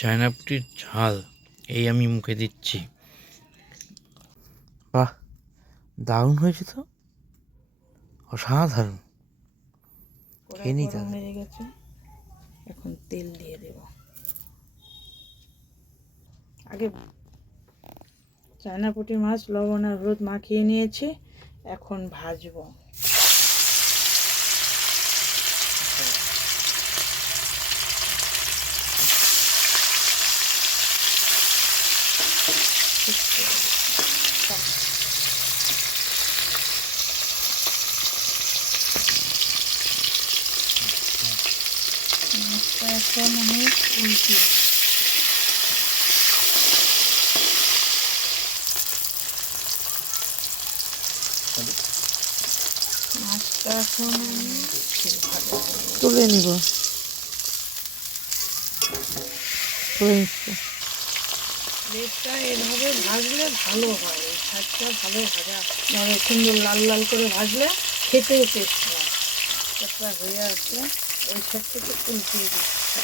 চায়নাপুটির ঝাল এই আমি মুখে দিচ্ছি। বাহ, দারুণ হয়েছে তো, অসাধারণ। খেয়ে নিই গরম হয়ে গেছে, এখন তেল দিয়ে দেব। আগে চায়নাপুটি মাছ লবণ আর হলুদ মাখিয়ে নিয়েছি, এখন ভাজবো। মাছটা এখন আমি উল্টে মাছটা এখন আমি তুলে নিব, তুলে নিচ্ছি। লেজটা এভাবে ভাজলে ভালো হয়, শাকটা ভালো ভাজা মানে সুন্দর লাল লাল করে ভাজলে খেতেও টেস্ট হয়। একটা হয়ে আসলে ওই সবটাকে উল্টিয়ে দিচ্ছি,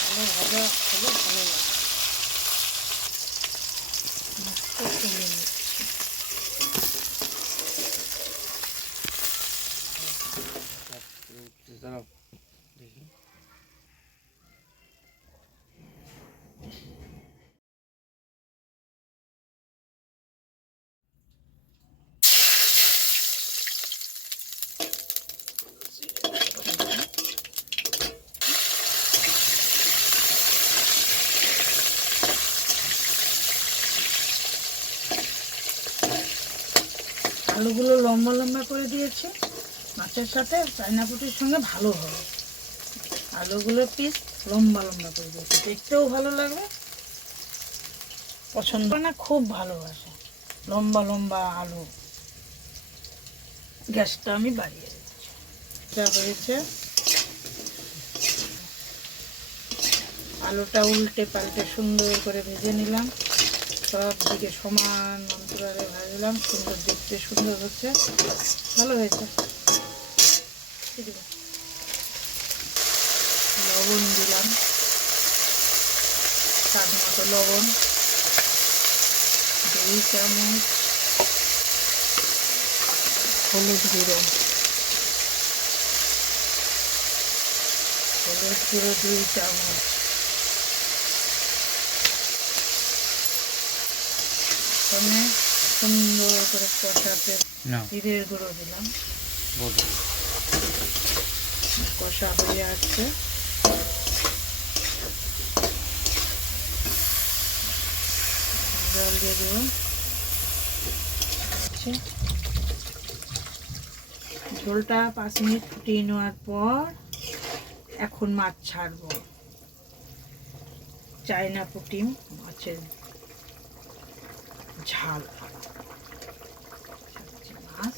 ভালো ভাজা হলে ভালো লাগে। মাছটা তুলে নিচ্ছি। দেখি, আলুগুলো লম্বা লম্বা করে দিয়েছি, মাছের সাথে চায়নাপুটির সঙ্গে ভালো হবে। আলুগুলো পিস লম্বা লম্বা করে দিয়েছি, দেখতেও ভালো লাগবে, পছন্দ না খুব ভালোবাসে লম্বা লম্বা আলু। গ্যাসটা আমি বাড়িয়ে দিচ্ছি। যা হয়েছে, আলুটা উল্টে পাল্টে সুন্দর করে ভেজে নিলাম, সব দিকে সমান অন্তরালে ভাজলাম, সুন্দর দেখতে সুন্দর হচ্ছে, ভালো হয়েছে। লবণ দিলাম, স্বাদ মতো লবণ, 2 চামচ হলুদ গুঁড়ো, 2 চামচ, এখানে সুন্দর করে কষাতে জিরের গুঁড়ো দিলাম, কষা হয়ে আসছে, জল দিয়ে দেবো। ঝোলটা 5 মিনিট ফুটিয়ে নেওয়ার পর এখন মাছ ছাড়বো। চায়নাপুটি মাছের ঝাল, মাছ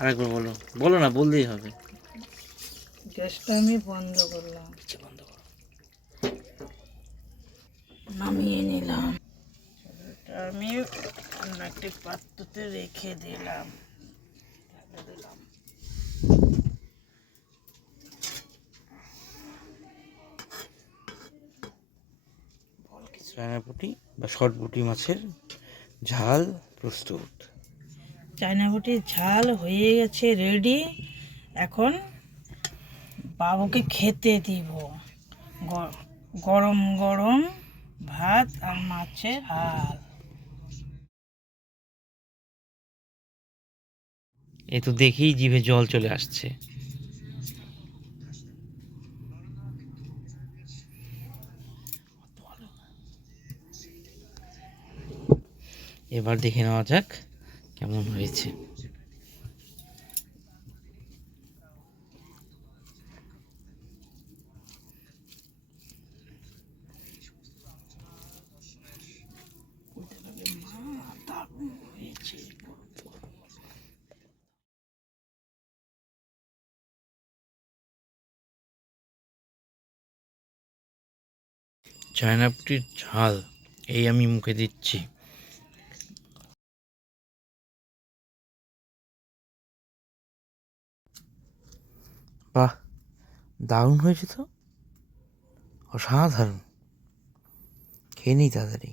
আরেকবার বলো, বলো না, বললেই হবে। গ্যাসটা আমি বন্ধ করলাম, বন্ধ করো। নামিয়ে নিলাম। এটা আমি অন্য একটি পাত্রতে রেখে দিলাম। চায়নাপুটি বা শর্টপুটি মাছের ঝাল প্রস্তুত। চায়নাপুটির ঝাল হয়ে গেছে রেডি, এখন বাবুকে খেতে দিব। গরম গরম ভাত আর মাছের ঝাল। এ তো দেখেই জিভে জল চলে আসছে। এবার দেখে নেওয়া যাক কেমন হয়েছে। চায়নাপুটির ঝাল এই আমি মুখে দিচ্ছি। বাহ, দারুণ হয়েছে তো, অসাধারণ। খেয়ে নিই তাড়াতাড়ি।